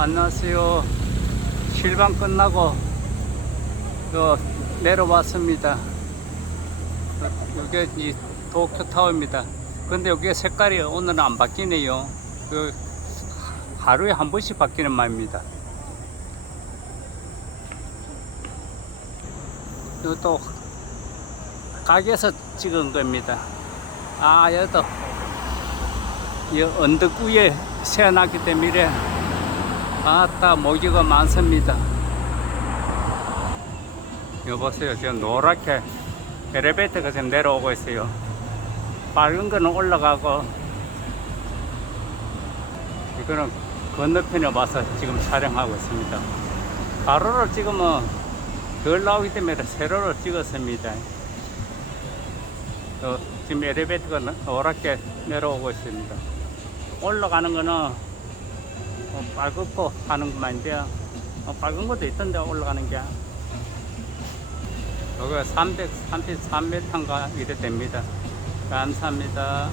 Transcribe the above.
안녕하세요. 실방 끝나고 요 내려왔습니다. 이게 이 도쿄타워입니다. 근데 여기 색깔이 오늘은 안 바뀌네요. 그 하루에 한 번씩 바뀌는 말입니다. 이것도 가게에서 찍은 겁니다. 아, 여기도 이 언덕 위에 세워놨기 때문에 아따 모기가 많습니다. 여보세요. 지금 노랗게 엘리베이터가 지금 내려오고 있어요. 빨간 거는 올라가고 이거는 건너편에 와서 지금 촬영하고 있습니다. 가로를 찍으면 덜 나오기 때문에 세로를 찍었습니다. 어, 지금 엘리베이터가 노- 노랗게 내려오고 있습니다. 올라가는 거는 어, 빨갛고 하는 것만인데요. 어, 빨간 것도 있던데 올라가는 게. 여기가 333m인가 이래 됩니다. 감사합니다.